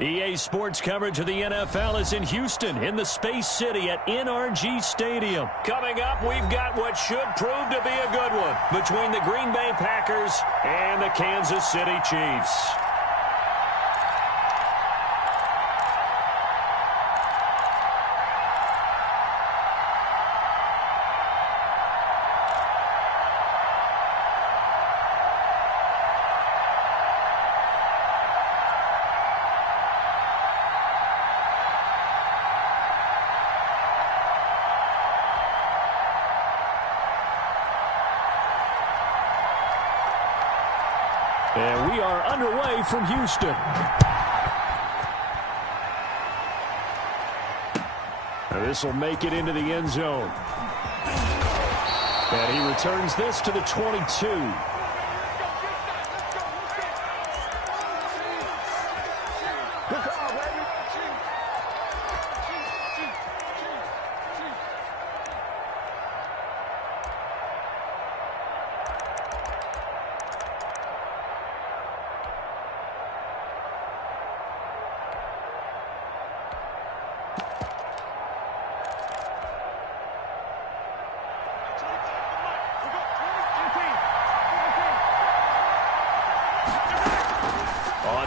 EA Sports coverage of the NFL is in Houston in the Space City at NRG Stadium. Coming up, we've got what should prove to be a good one between the Green Bay Packers and the Kansas City Chiefs. And we are underway from Houston. This will make it into the end zone. And he returns this to the 22.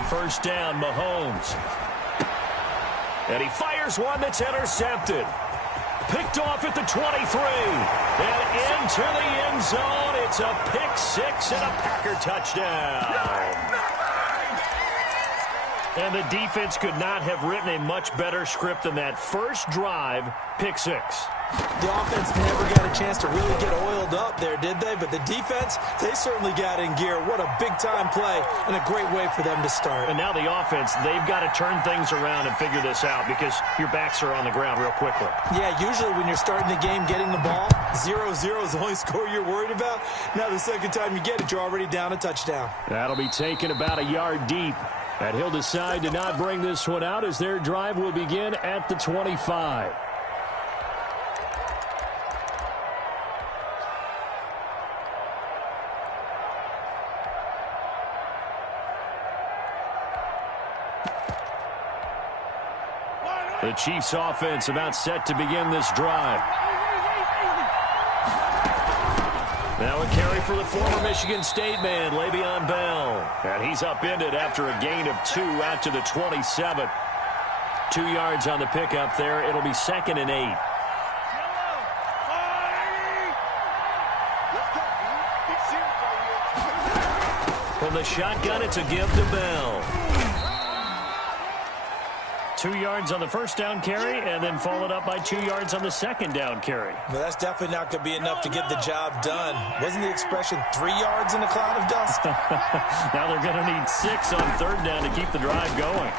First down, Mahomes. And he fires one that's intercepted. Picked off at the 23. And into the end zone. It's a pick six and a Packer touchdown. And the defense could not have written a much better script than that first drive, pick six. The offense never got a chance to really get oiled up there, did they? But the defense, they certainly got in gear. What a big-time play and a great way for them to start. And now the offense, they've got to turn things around and figure this out because your backs are on the ground real quickly. Yeah, usually when you're starting the game getting the ball, 0-0 is the only score you're worried about. Now the second time you get it, you're already down a touchdown. That'll be taken about a yard deep. And he'll decide to not bring this one out as their drive will begin at the 25. The Chiefs offense about set to begin this drive. Now a carry for the former Michigan State man, Le'Veon Bell. And he's upended after a gain of 2 out to the 27. 2 yards on the pickup there. It'll be 2nd and 8. From the shotgun, it's a give to Bell. 2 yards on the first down carry, and then followed up by 2 yards on the second down carry. Well, that's definitely not going to be enough to get the job done. Wasn't the expression 3 yards in a cloud of dust? Now they're going to need 6 on third down to keep the drive going.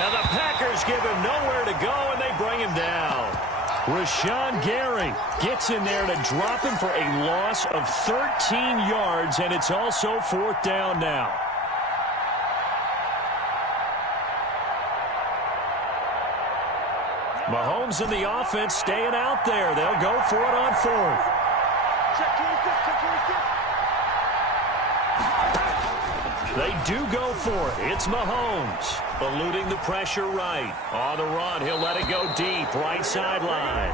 Now the Packers give him nowhere to go, and they bring him down. Rashawn Gary gets in there to drop him for a loss of 13 yards, and it's also 4th down now. Mahomes and the offense staying out there. They'll go for it on 4th. They do go for it. It's Mahomes eluding the pressure right. On the run, he'll let it go deep, right sideline.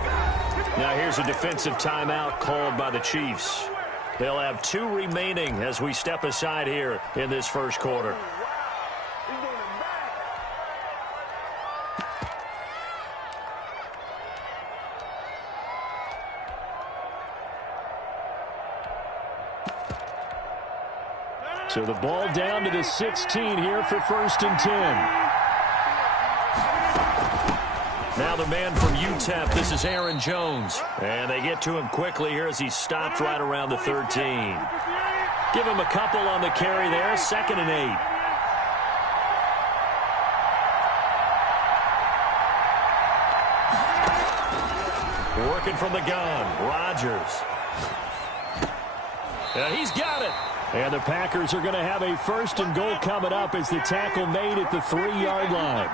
Now here's a defensive timeout called by the Chiefs. They'll have 2 remaining as we step aside here in this first quarter. So the ball down to the 16 here for 1st and 10. Now the man from UTEP, this is Aaron Jones. And they get to him quickly here as he's stopped right around the 13. Give him a couple on the carry there, 2nd and 8. Working from the gun, Rodgers. And he's got it. And the Packers are going to have a 1st and goal coming up as the tackle made at the 3-yard line.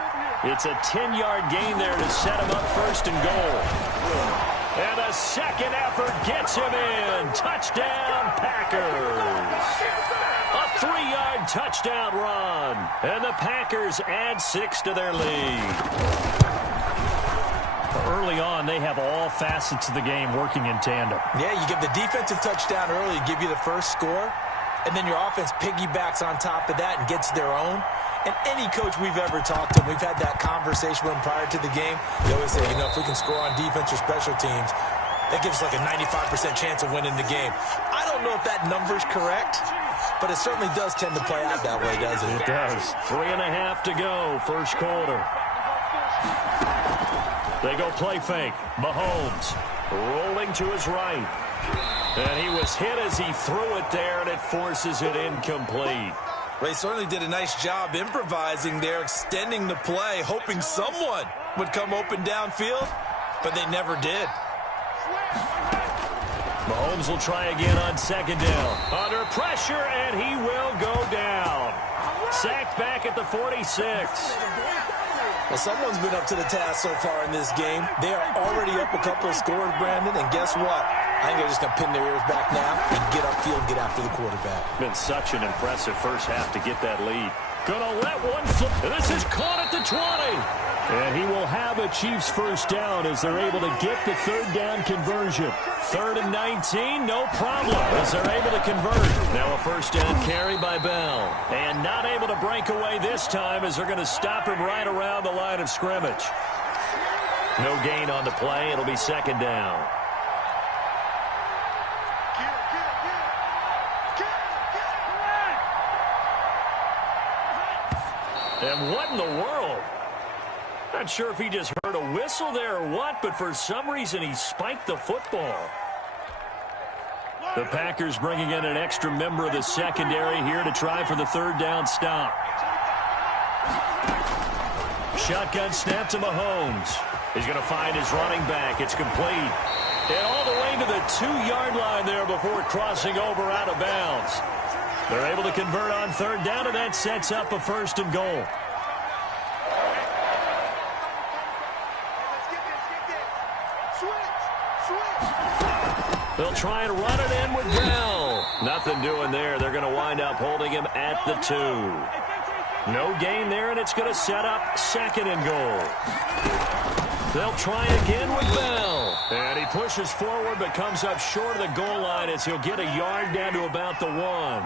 It's a 10-yard gain there to set him up 1st and goal. And a second effort gets him in. Touchdown, Packers. A 3-yard touchdown run. And the Packers add 6 to their lead. Early on, they have all facets of the game working in tandem. Yeah, you give the defensive touchdown early, give you the first score, and then your offense piggybacks on top of that and gets their own. And any coach we've ever talked to, we've had that conversation with them prior to the game, they always say, if we can score on defense or special teams, that gives us like a 95% chance of winning the game. I don't know if that number's correct, but it certainly does tend to play out that way, doesn't it? It does. 3.5 to go, first quarter. They go play fake. Mahomes rolling to his right. And he was hit as he threw it there, and it forces it incomplete. They certainly did a nice job improvising there, extending the play, hoping someone would come open downfield, but they never did. Mahomes will try again on second down. Under pressure, and he will go down. Sacked back at the 46. Well, someone's been up to the task so far in this game. They are already up a couple of scores, Brandon, and guess what? I think they're just going to pin their ears back now and get upfield and get after the quarterback. Been such an impressive first half to get that lead. Gonna let one flip. This is caught at the 20. And he will have a Chiefs first down as they're able to get the third down conversion. 3rd and 19, no problem as they're able to convert. Now a first down carry by Bell. And not able to break away this time as they're going to stop him right around the line of scrimmage. No gain on the play. It'll be second down. And what in the world? Not sure if he just heard a whistle there or what, but for some reason he spiked the football. The Packers bringing in an extra member of the secondary here to try for the third down stop. Shotgun snap to Mahomes. He's going to find his running back. It's complete. And all the way to the 2-yard line there before crossing over out of bounds. They're able to convert on third down, and that sets up a 1st and goal. They'll try and run it in with Bell. Nothing doing there. They're going to wind up holding him at the 2. No gain there, and it's going to set up 2nd and goal. They'll try again with Bell. And he pushes forward but comes up short of the goal line as he'll get a yard down to about the 1.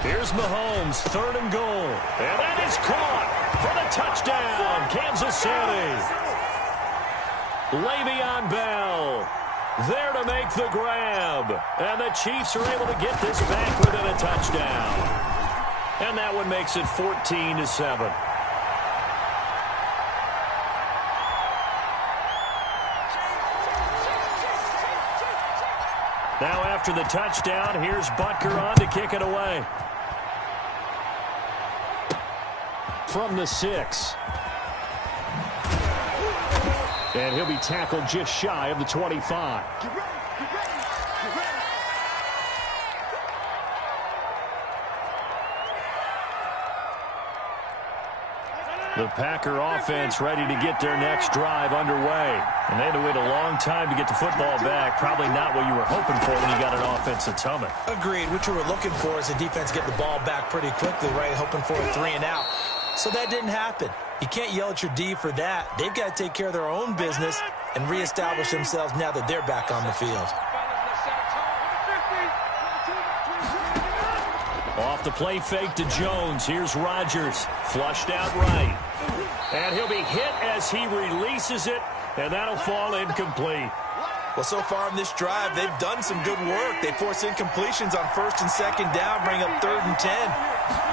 Here's Mahomes, 3rd and goal. And that is caught for the touchdown, Kansas City. Le'Veon Bell there to make the grab. And the Chiefs are able to get this back within a touchdown. And that one makes it 14-7. Now after the touchdown, here's Butker on to kick it away. From the 6. And he'll be tackled just shy of the 25. The Packer offense ready to get their next drive underway. And they had to wait a long time to get the football back. Probably not what you were hoping for when you got an offense that's humming. Agreed. What you were looking for is the defense get the ball back pretty quickly, right? Hoping for a 3 and out. So that didn't happen. You can't yell at your D for that. They've got to take care of their own business and reestablish themselves now that they're back on the field. Off the play fake to Jones. Here's Rodgers. Flushed out right. And he'll be hit as he releases it, and that'll fall incomplete. Well, so far in this drive, they've done some good work. They force incompletions on 1st and 2nd down, bring up 3rd and 10.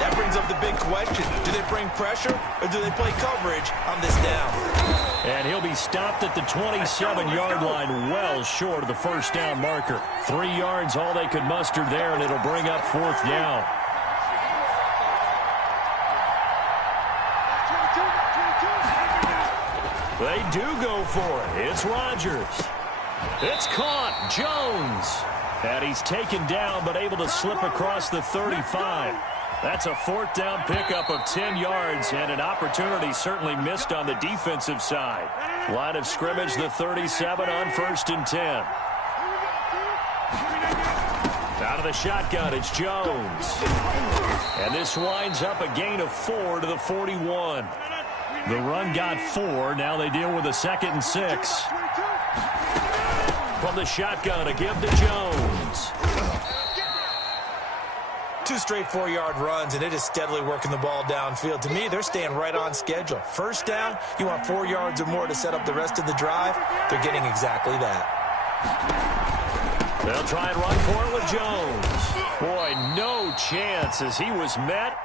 That brings up the big question. Do they bring pressure, or do they play coverage on this down? And he'll be stopped at the 27-yard line, well short of the first down marker. 3 yards, all they could muster there, and it'll bring up 4th down. They do go for it. It's Rodgers. It's caught. Jones. And he's taken down, but able to slip across the 35. That's a 4th down pickup of 10 yards, and an opportunity certainly missed on the defensive side. Line of scrimmage, the 37 on 1st and 10. Out of the shotgun, it's Jones. And this winds up a gain of 4 to the 41. The run got 4. Now they deal with a 2nd and 6. From the shotgun, a give to Jones. 2 straight 4-yard runs, and it is steadily working the ball downfield. To me, they're staying right on schedule. First down, you want 4 yards or more to set up the rest of the drive. They're getting exactly that. They'll try and run for it with Jones. Boy, no chance as he was met.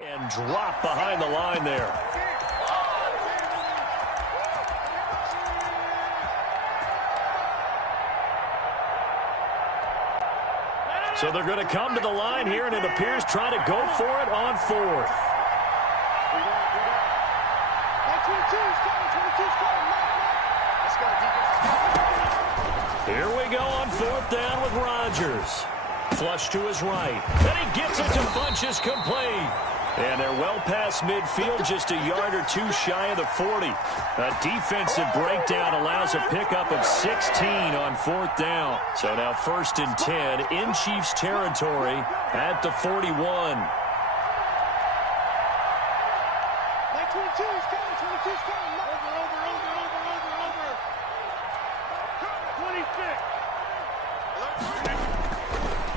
And drop behind the line there. So they're going to come to the line here, and it appears trying to go for it on 4th. Here we go on 4th down with Rodgers. Flush to his right. Then he gets it to Funchess complete. And they're well past midfield, just a yard or 2 shy of the 40. A defensive breakdown allows a pickup of 16 on 4th down. So now 1st and 10 in Chiefs territory at the 41. 22's coming, 22's coming. Over.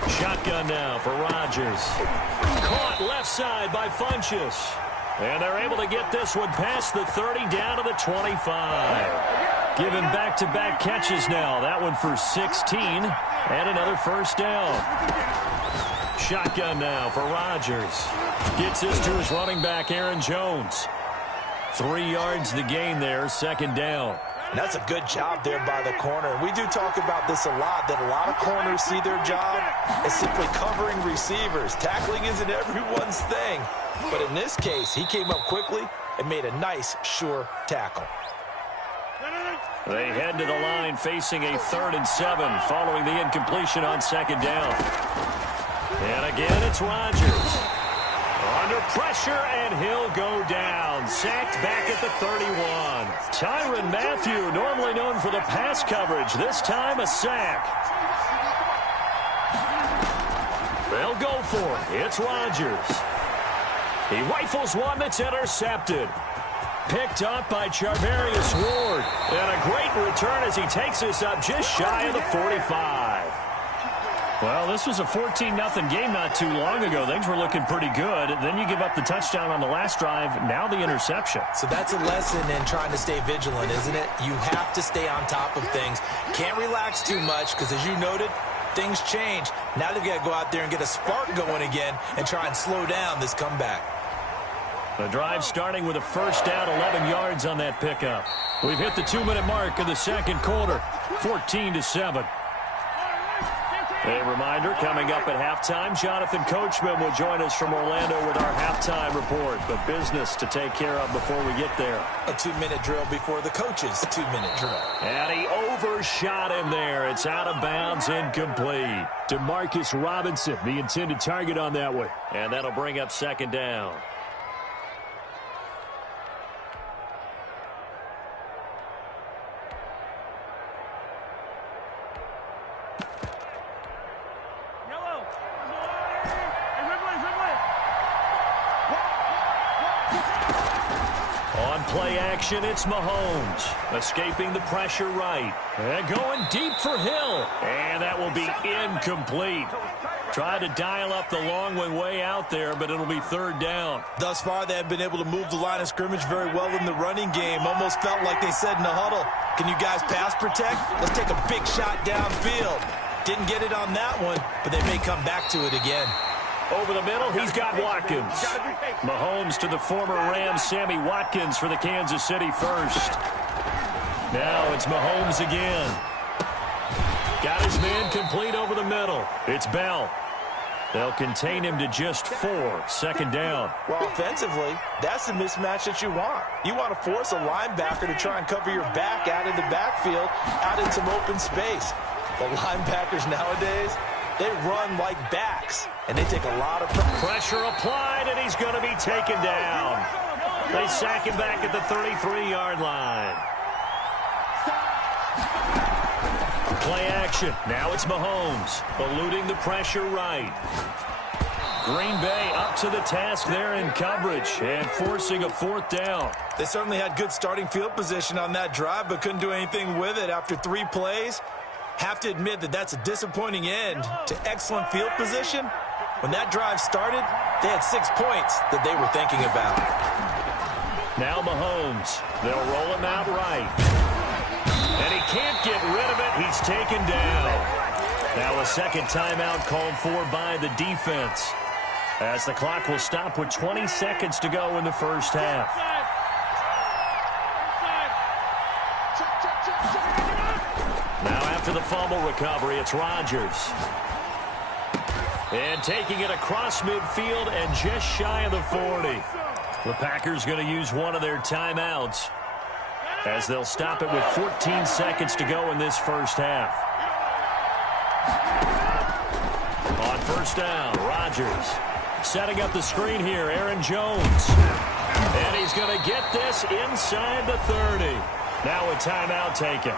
26. Shotgun now for Rodgers. Caught left side by Funchess. And they're able to get this one past the 30 down to the 25. Given back-to-back catches now. That one for 16 and another 1st down. Shotgun now for Rodgers. Gets this to his running back, Aaron Jones. 3 yards the gain there, 2nd down. And that's a good job there by the corner. We do talk about this a lot, that a lot of corners see their job as simply covering receivers. Tackling isn't everyone's thing. But in this case, he came up quickly and made a nice, sure tackle. They head to the line facing a 3rd and 7 following the incompletion on 2nd down. And again, it's Rodgers. Under pressure, and he'll go down. Sacked back at the 31. Tyrann Mathieu, normally known for the pass coverage, this time a sack. They'll go for it. It's Rodgers. He rifles one that's intercepted. Picked up by Charvarius Ward. And a great return as he takes this up just shy of the 45. Well, this was a 14-0 game not too long ago. Things were looking pretty good. Then you give up the touchdown on the last drive. Now the interception. So that's a lesson in trying to stay vigilant, isn't it? You have to stay on top of things. Can't relax too much because, as you noted, things change. Now they've got to go out there and get a spark going again and try and slow down this comeback. The drive starting with a 1st down, 11 yards on that pickup. We've hit the 2-minute mark of the 2nd quarter, 14-7. A reminder, coming up at halftime, Jonathan Coachman will join us from Orlando with our halftime report. But business to take care of before we get there. A 2-minute drill before the coach's 2-minute drill. And he overshot him there. It's out of bounds, incomplete. Demarcus Robinson, the intended target on that one. And that'll bring up 2nd down. Play action, it's Mahomes. Escaping the pressure right. And going deep for Hill. And that will be incomplete. Tried to dial up the long way out there, but it'll be 3rd down. Thus far, they have been able to move the line of scrimmage very well in the running game. Almost felt like they said in the huddle, can you guys pass protect? Let's take a big shot downfield. Didn't get it on that one, but they may come back to it again. Over the middle, he's got Watkins. Mahomes to the former Rams, Sammy Watkins for the Kansas City first. Now it's Mahomes again. Got his man complete over the middle. It's Bell. They'll contain him to just 4, second down. Well, offensively, that's the mismatch that you want. You want to force a linebacker to try and cover your back out of the backfield, out in some open space. The linebackers nowadays, they run like backs, and they take a lot of pressure applied, and he's going to be taken down. They sack him back at the 33-yard line. Play action. Now it's Mahomes, eluding the pressure right. Green Bay up to the task there in coverage and forcing a 4th down. They certainly had good starting field position on that drive, but couldn't do anything with it after 3 plays. Have to admit that that's a disappointing end to excellent field position. When that drive started, they had 6 points that they were thinking about. Now Mahomes. They'll roll him out right. And he can't get rid of it. He's taken down. Now a second timeout called for by the defense, as the clock will stop with 20 seconds to go in the first half. Now after the fumble recovery, it's Rodgers. And taking it across midfield and just shy of the 40. The Packers going to use one of their timeouts, as they'll stop it with 14 seconds to go in this first half. On first down, Rodgers setting up the screen here, Aaron Jones. And he's going to get this inside the 30. Now a timeout taken.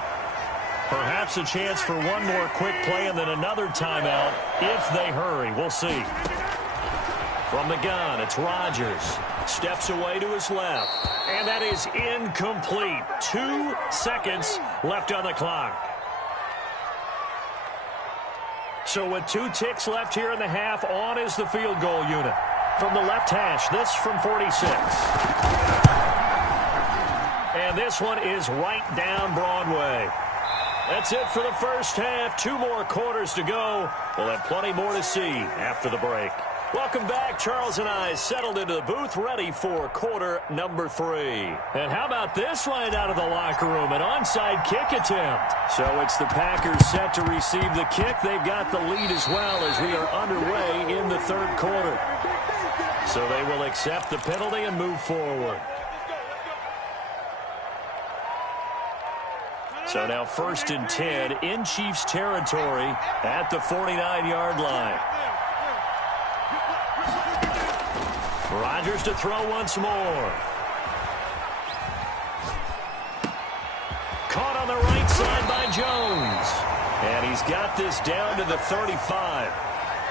Perhaps a chance for one more quick play and then another timeout if they hurry. We'll see. From the gun, it's Rodgers. Steps away to his left. And that is incomplete. 2 seconds left on the clock. So with 2 ticks left here in the half, on is the field goal unit. From the left hash, this from 46. And this one is right down Broadway. That's it for the first half. 2 more quarters to go. We'll have plenty more to see after the break. Welcome back. Charles and I settled into the booth, ready for quarter number 3. And how about this right out of the locker room? An onside kick attempt. So it's the Packers set to receive the kick. They've got the lead as well as we are underway in the 3rd quarter. So they will accept the penalty and move forward. So now 1st and 10 in Chiefs territory at the 49-yard line. Rodgers to throw once more. Caught on the right side by Jones. And he's got this down to the 35.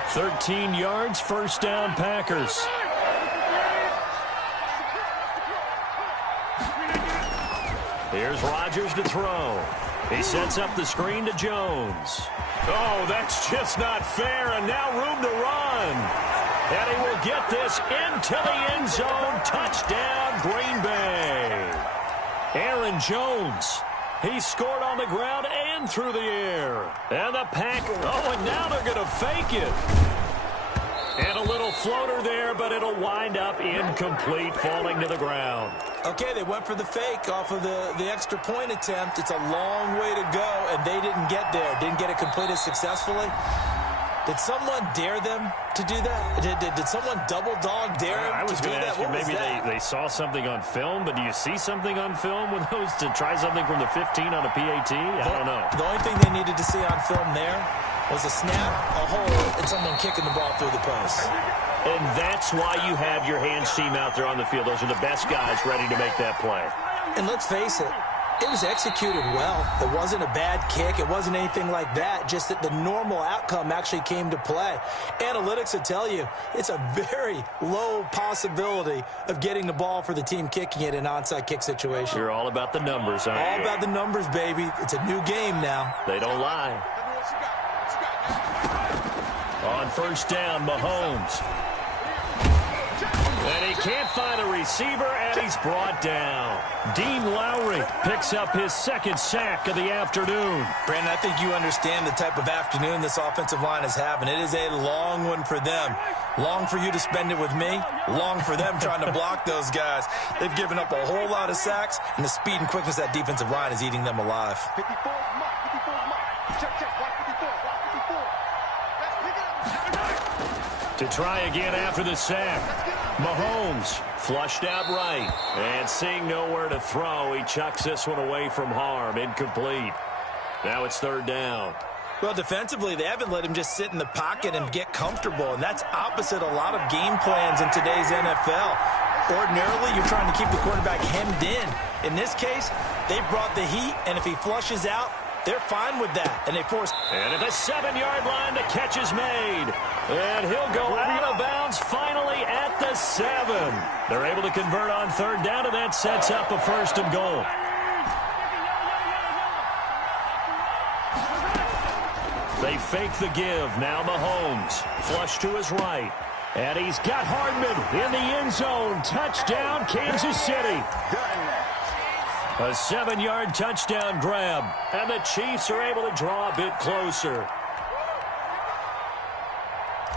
13 yards, first down, Packers. Here's Rodgers to throw. He sets up the screen to Jones. Oh, that's just not fair, and now room to run. And he will get this into the end zone. Touchdown, Green Bay. Aaron Jones. He scored on the ground and through the air. And the Packers. Oh, and now they're going to fake it. And a little floater there, but it'll wind up incomplete, falling to the ground. Okay, they went for the fake off of the extra point attempt. It's a long way to go, and they didn't get there. Didn't get it completed successfully. Did someone dare them to do that? Did someone double dog dare them to do that? What was that? Maybe they saw something on film, but do you see something on film with those to try something from the 15 on a PAT? I don't know. The only thing they needed to see on film there was a snap, a hole, and someone kicking the ball through the post. And that's why you have your hands team out there on the field. Those are the best guys ready to make that play. And let's face it, it was executed well. It wasn't a bad kick. It wasn't anything like that. Just that the normal outcome actually came to play. Analytics will tell you it's a very low possibility of getting the ball for the team kicking it in an onside kick situation. You're all about the numbers, aren't you? All about the numbers, baby. It's a new game now. They don't lie. On first down, Mahomes. And he can't find a receiver, and he's brought down. Dean Lowry picks up his 2nd sack of the afternoon. Brandon, I think you understand the type of afternoon this offensive line is having. It is a long one for them. Long for you to spend it with me. Long for them trying to block those guys. They've given up a whole lot of sacks, and the speed and quickness of that defensive line is eating them alive. 54 mark, 54 mark. Check, block 54, block 54. Let's pick it up. To try again after the sack. Mahomes flushed out right. And seeing nowhere to throw, he chucks this one away from harm. Incomplete. Now it's third down. Well, defensively, they haven't let him just sit in the pocket and get comfortable, and that's opposite a lot of game plans in today's NFL. Ordinarily, you're trying to keep the quarterback hemmed in. In this case, they brought the heat, and if he flushes out, they're fine with that, and they force. And at the 7-yard line, the catch is made. And he'll go out of bounds finally at the 7. They're able to convert on third down, and that sets up a 1st and goal. They fake the give. Now Mahomes. Flush to his right. And he's got Hardman in the end zone. Touchdown, Kansas City. A 7-yard touchdown grab. And the Chiefs are able to draw a bit closer.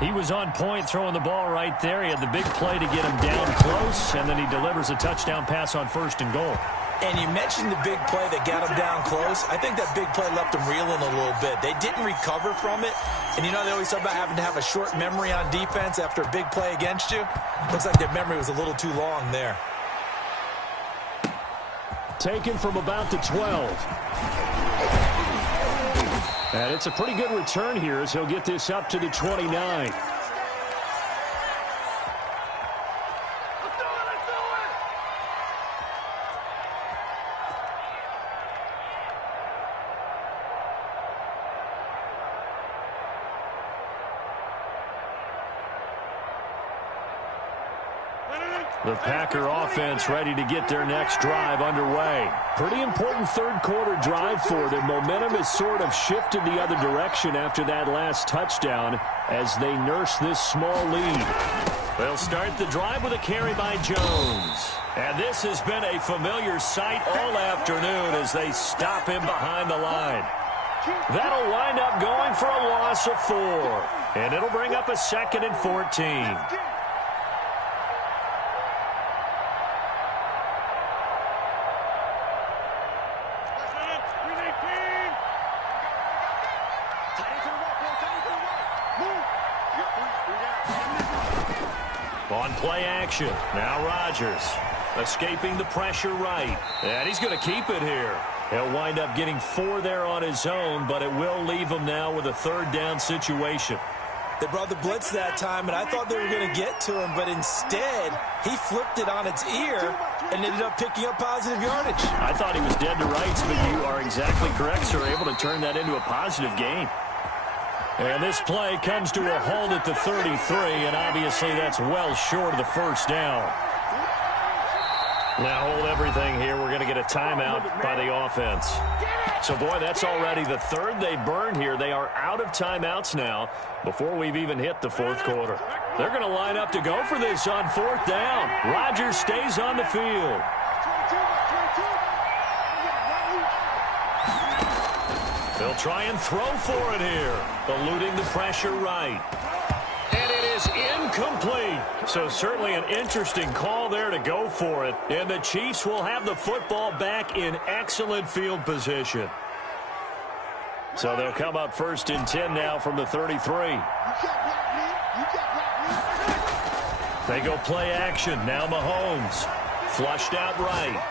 He was on point throwing the ball right there. He had the big play to get him down close, and then he delivers a touchdown pass on 1st and goal. And you mentioned the big play that got him down close. I think that big play left him reeling a little bit. They didn't recover from it. And you know they always talk about having to have a short memory on defense after a big play against you. Looks like their memory was a little too long there. Taken from about the 12. And it's a pretty good return here as he'll get this up to the 29. The Packer offense ready to get their next drive underway. Pretty important third-quarter drive for them. Momentum has sort of shifted the other direction after that last touchdown as they nurse this small lead. They'll start the drive with a carry by Jones. And this has been a familiar sight all afternoon as they stop him behind the line. That'll wind up going for a loss of 4. And it'll bring up a 2nd and 14. On play action, now Rodgers escaping the pressure right, and he's going to keep it here. He'll wind up getting 4 there on his own, but it will leave him now with a 3rd down situation. They brought the blitz that time, and I thought they were going to get to him, but instead, he flipped it on its ear and ended up picking up positive yardage. I thought he was dead to rights, but you are exactly correct, sir, able to turn that into a positive gain. And this play comes to a halt at the 33, and obviously that's well short of the 1st down. Now hold everything here. We're going to get a timeout by the offense. So, boy, that's already the 3rd they burned here. They are out of timeouts now before we've even hit the 4th quarter. They're going to line up to go for this on 4th down. Rodgers stays on the field. They'll try and throw for it here. Eluding the pressure right. And it is incomplete. So certainly an interesting call there to go for it. And the Chiefs will have the football back in excellent field position. So they'll come up 1st and 10 now from the 33. They go play action. Now Mahomes. Flushed out right.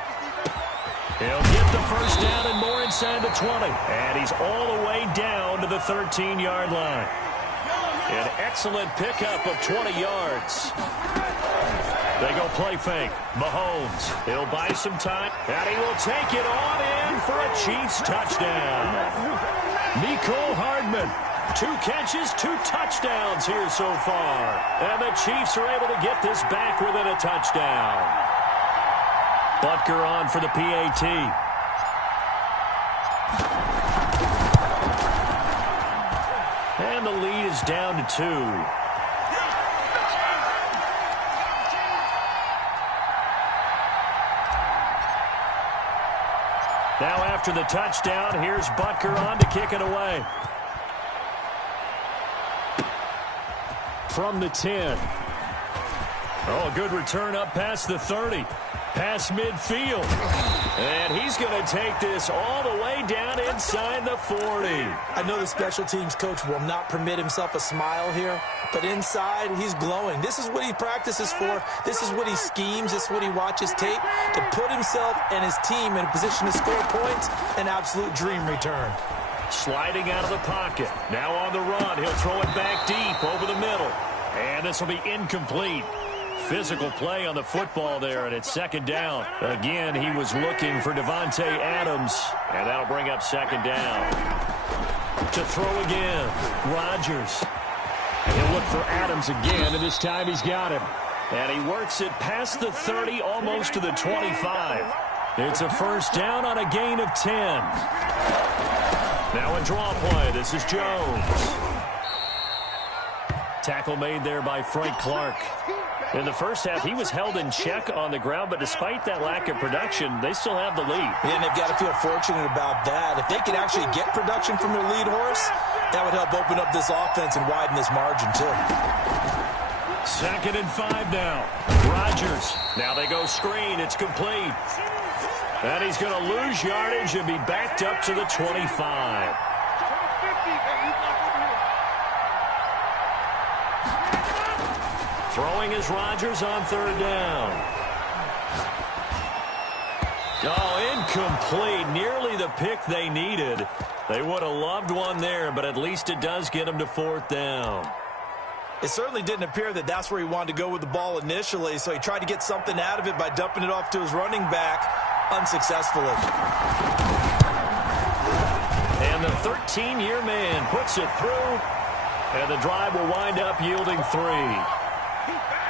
He'll get the 1st down and more inside the 20. And he's all the way down to the 13-yard line. An excellent pickup of 20 yards. They go play fake. Mahomes. He'll buy some time. And he will take it on in for a Chiefs touchdown. Mecole Hardman. 2 catches, 2 touchdowns here so far. And the Chiefs are able to get this back within a touchdown. Butker on for the PAT. And the lead is down to 2. Now after the touchdown, here's Butker on to kick it away. From the 10. Oh, a good return up past the 30. Past midfield. And he's going to take this all the way down inside the 40. I know the special teams coach will not permit himself a smile here, but inside, he's glowing. This is what he practices for. This is what he schemes. This is what he watches tape to put himself and his team in a position to score points. An absolute dream return. Sliding out of the pocket. Now on the run. He'll throw it back deep over the middle. And this will be incomplete. Physical play on the football there, and it's second down. Again, he was looking for Davante Adams, and that'll bring up second down. To throw again, Rodgers. He'll look for Adams again, and this time he's got him. And he works it past the 30, almost to the 25. It's a first down on a gain of 10. Now a draw play. This is Jones. Tackle made there by Frank Clark. In the first half, he was held in check on the ground, but despite that lack of production, they still have the lead. Yeah, and they've got to feel fortunate about that. If they could actually get production from their lead horse, that would help open up this offense and widen this margin, too. 2nd and 5 now. Rodgers. Now they go screen. It's complete. And he's going to lose yardage and be backed up to the 25. Throwing is Rodgers on 3rd down. Oh, incomplete. Nearly the pick they needed. They would have loved one there, but at least it does get them to 4th down. It certainly didn't appear that that's where he wanted to go with the ball initially, so he tried to get something out of it by dumping it off to his running back unsuccessfully. And the 13-year man puts it through, and the drive will wind up yielding 3.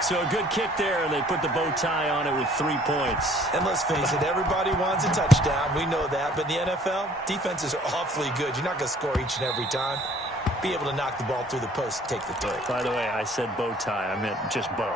So a good kick there, and they put the bow tie on it with 3 points. And let's face it, everybody wants a touchdown. We know that. But in the NFL, defenses are awfully good. You're not going to score each and every time. Be able to knock the ball through the post and take the 3. By the way, I said bow tie. I meant just bow.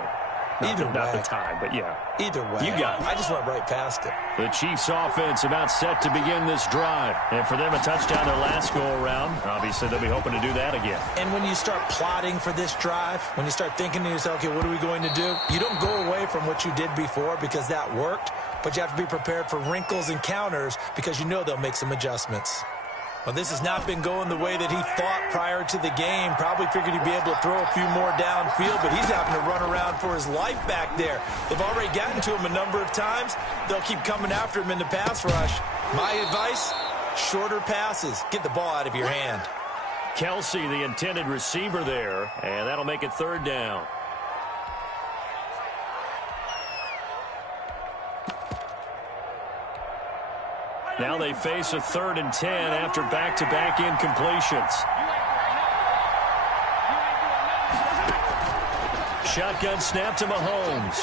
Not the tie, but yeah. Either way. You got it. I just went right past it. The Chiefs offense about set to begin this drive. And for them, a touchdown their last go-around. Obviously, they'll be hoping to do that again. And when you start plotting for this drive, when you start thinking to yourself, okay, what are we going to do? You don't go away from what you did before because that worked, but you have to be prepared for wrinkles and counters because you know they'll make some adjustments. Well, this has not been going the way that he thought prior to the game. Probably figured he'd be able to throw a few more downfield, but he's having to run around for his life back there. They've already gotten to him a number of times. They'll keep coming after him in the pass rush. My advice, shorter passes. Get the ball out of your hand. Kelsey, the intended receiver there, and that'll make it 3rd down. Now they face a 3rd and 10 after back-to-back incompletions. Shotgun snap to Mahomes.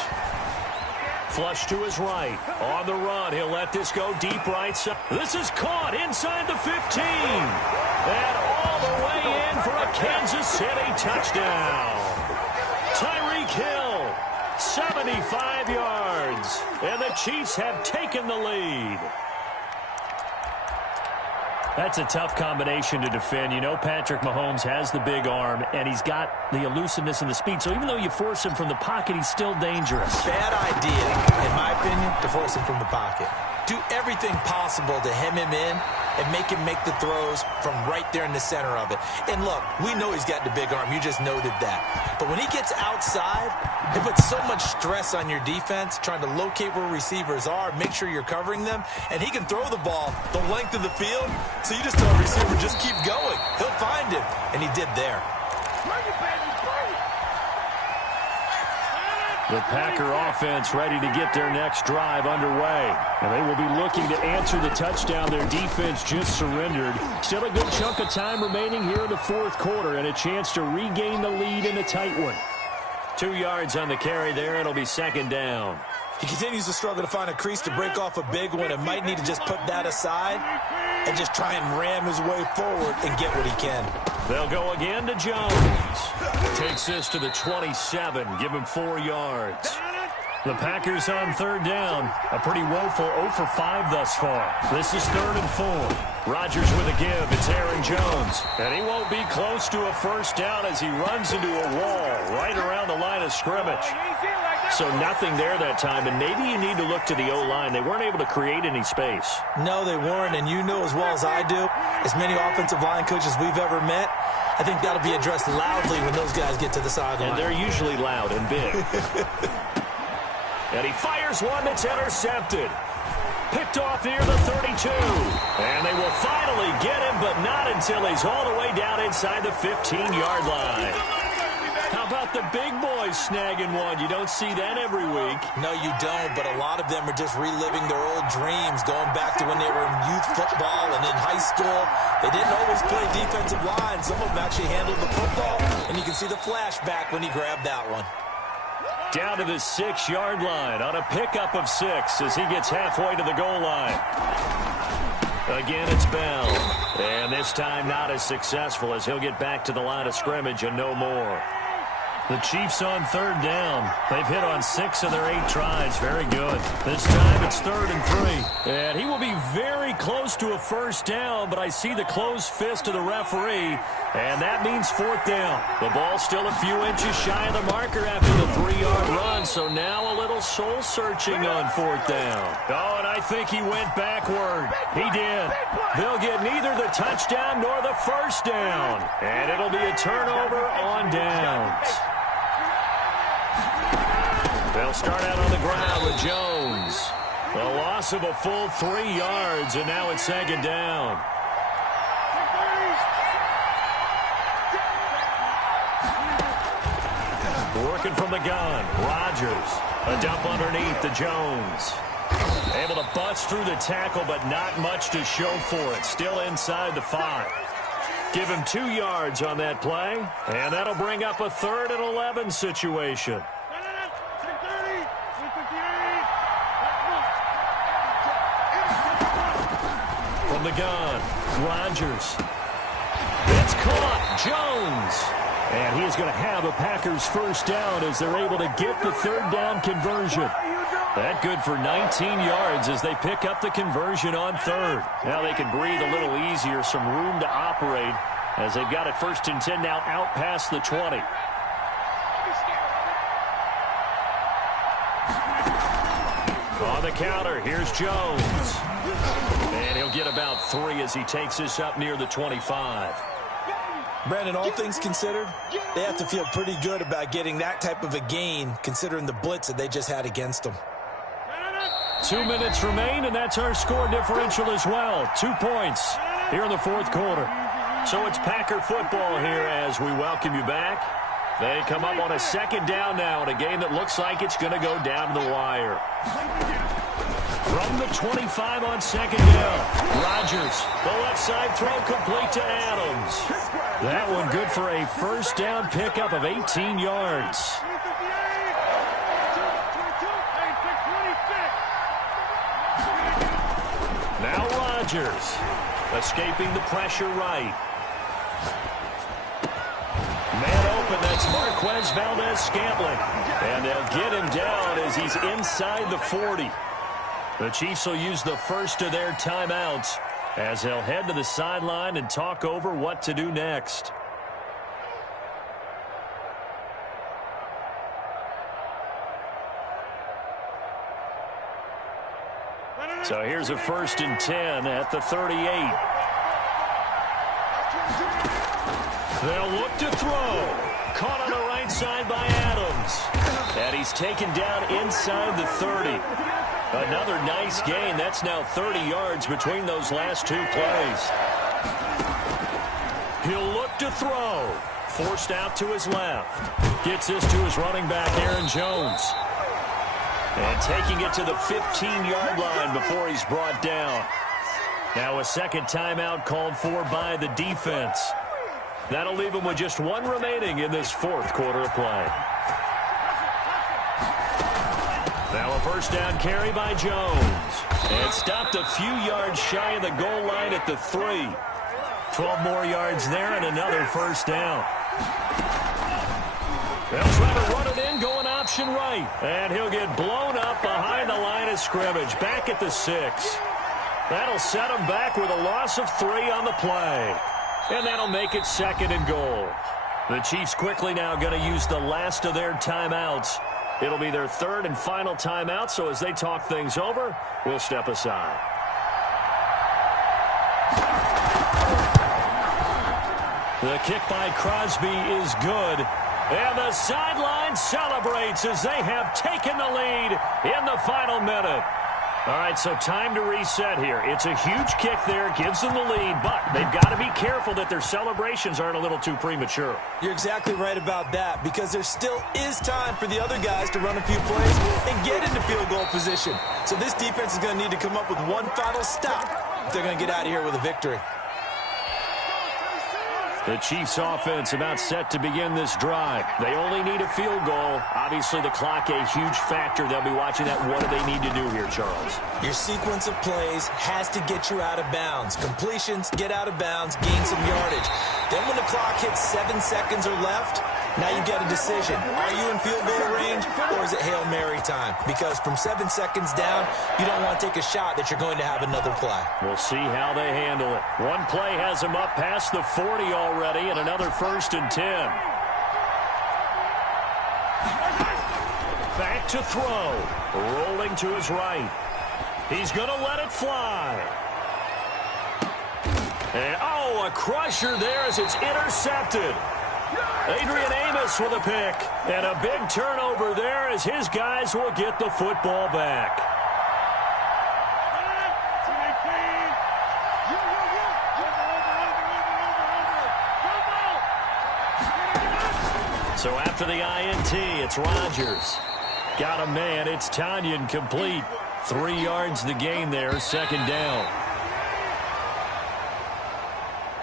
Flush to his right. On the run, he'll let this go deep right side. This is caught inside the 15. And all the way in for a Kansas City touchdown. Tyreek Hill, 75 yards. And the Chiefs have taken the lead. That's a tough combination to defend. You know Patrick Mahomes has the big arm, and he's got the elusiveness and the speed. So even though you force him from the pocket, he's still dangerous. Bad idea, in my opinion, to force him from the pocket. Do everything possible to hem him in and make him make the throws from right there in the center of it. And look, we know he's got the big arm. You just noted that. But when he gets outside, it puts so much stress on your defense, trying to locate where receivers are, make sure you're covering them, and he can throw the ball the length of the field. So you just tell a receiver, just keep going. He'll find him, and he did there. The Packer offense ready to get their next drive underway. And they will be looking to answer the touchdown their defense just surrendered. Still a good chunk of time remaining here in the 4th quarter and a chance to regain the lead in a tight one. 2 yards on the carry there. It'll be 2nd down. He continues to struggle to find a crease to break off a big one and might need to just put that aside and just try and ram his way forward and get what he can. They'll go again to Jones. Takes this to the 27. Give him 4 yards. The Packers on 3rd down. A pretty woeful 0 for 5 thus far. This is 3rd and 4. Rodgers with a give. It's Aaron Jones. And he won't be close to a first down as he runs into a wall right around the line of scrimmage. So nothing there that time, and maybe you need to look to the O-line. They weren't able to create any space. No, they weren't, and you know as well as I do, as many offensive line coaches we've ever met, I think that'll be addressed loudly when those guys get to the sideline. And they're usually loud and big. And he fires one that's intercepted. Picked off near the 32. And they will finally get him, but not until he's all the way down inside the 15-yard line. How about the big boys snagging one? You don't see that every week. No, you don't, but a lot of them are just reliving their old dreams, going back to when they were in youth football and in high school. They didn't always play defensive line. Some of them actually handled the football, and you can see the flashback when he grabbed that one. Down to the 6-yard line on a pickup of 6 as he gets halfway to the goal line. Again, it's Bell. And this time not as successful as he'll get back to the line of scrimmage and no more. The Chiefs on third down. They've hit on 6 of their 8 tries. Very good. This time it's 3rd and 3. And he will be very close to a first down, but I see the closed fist of the referee, and that means 4th down. The ball's still a few inches shy of the marker after the 3-yard run, so now a little soul-searching on 4th down. Oh, and I think he went backward. He did. They'll get neither the touchdown nor the first down, and it'll be a turnover on downs. They'll start out on the ground with Jones. A loss of a full 3 yards, and now it's 2nd down. Working from the gun, Rodgers. A dump underneath to Jones. Able to bust through the tackle, but not much to show for it. Still inside the 5. Give him 2 yards on that play, and that'll bring up a 3rd and 11 situation. From the gun, Rodgers. It's caught, Jones. And he's going to have a Packers first down as they're able to get the 3rd down conversion. That good for 19 yards as they pick up the conversion on 3rd. Now they can breathe a little easier, some room to operate as they've got it 1st and 10 now out past the 20. On the counter, here's Jones. And he'll get about 3 as he takes this up near the 25. Brandon, all things considered, they have to feel pretty good about getting that type of a gain considering the blitz that they just had against them. 2 minutes remain, and that's our score differential as well. 2 points here in the 4th quarter. So it's Packer football here as we welcome you back. They come up on a 2nd down now in a game that looks like it's going to go down to the wire. From the 25 on 2nd down, Rodgers, the left side throw complete to Adams. That one good for a first down pickup of 18 yards. Now Rodgers, escaping the pressure right. Man open, that's Marquez Valdez-Scantling. And they'll get him down as he's inside the 40. The Chiefs will use the first of their timeouts as they'll head to the sideline and talk over what to do next. So here's a 1st and 10 at the 38. They'll look to throw. Caught on the right side by Adams. And he's taken down inside the 30. Another nice gain. That's now 30 yards between those last 2 plays. He'll look to throw. Forced out to his left. Gets this to his running back, Aaron Jones. And taking it to the 15-yard line before he's brought down. Now a 2nd timeout called for by the defense. That'll leave him with just 1 remaining in this 4th quarter of play. Now a first down carry by Jones. And stopped a few yards shy of the goal line at the 3. 12 more yards there and another first down. They'll try to run it in, going option right. And he'll get blown up behind the line of scrimmage, back at the 6. That'll set him back with a loss of 3 on the play. And that'll make it 2nd and goal. The Chiefs quickly now going to use the last of their timeouts It'll be their third and final timeout, so as they talk things over, we'll step aside. The kick by Crosby is good. And the sideline celebrates as they have taken the lead in the final minute. All right, so time to reset here. It's a huge kick there, gives them the lead, but they've got to be careful that their celebrations aren't a little too premature. You're exactly right about that, because there still is time for the other guys to run a few plays and get into field goal position. So this defense is going to need to come up with one final stop if they're going to get out of here with a victory. The Chiefs offense about set to begin this drive. They only need a field goal. Obviously, the clock a huge factor. They'll be watching that. What do they need to do here, Charles? Your sequence of plays has to get you out of bounds. Completions, get out of bounds, gain some yardage. Then when the clock hits 7 seconds or left, now you get a decision. Are you in field goal range, or is it Hail Mary time? Because from 7 seconds down, you don't want to take a shot that you're going to have another play. We'll see how they handle it. One play has them up past the 40 already, and another 1st and 10. Back to throw. Rolling to his right. He's going to let it fly. And, a crusher there as it's intercepted. Adrian Amos with a pick. And a big turnover there as his guys will get the football back. So after the INT, it's Rodgers. Got a man. It's Tanyan complete. 3 yards the gain there, 2nd down.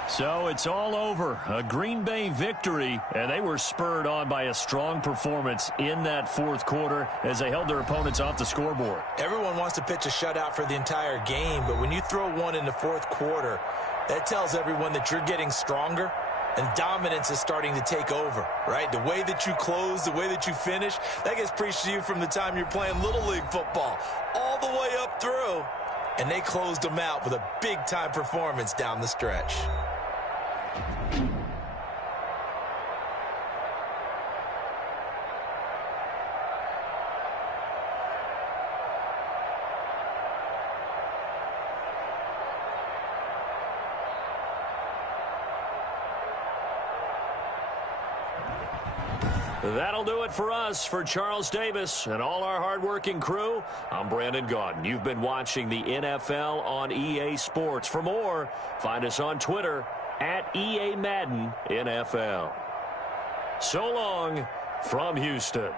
So it's all over. A Green Bay victory, and they were spurred on by a strong performance in that 4th quarter as they held their opponents off the scoreboard. Everyone wants to pitch a shutout for the entire game, but when you throw one in the 4th quarter, that tells everyone that you're getting stronger and dominance is starting to take over, right? The way that you close, the way that you finish, that gets preached to you from the time you're playing Little League football all the way up through, and they closed them out with a big-time performance down the stretch. That'll do it for us. For Charles Davis and all our hardworking crew, I'm Brandon Gaudin. You've been watching the NFL on EA Sports. For more, find us on Twitter @EA Madden NFL. So long from Houston.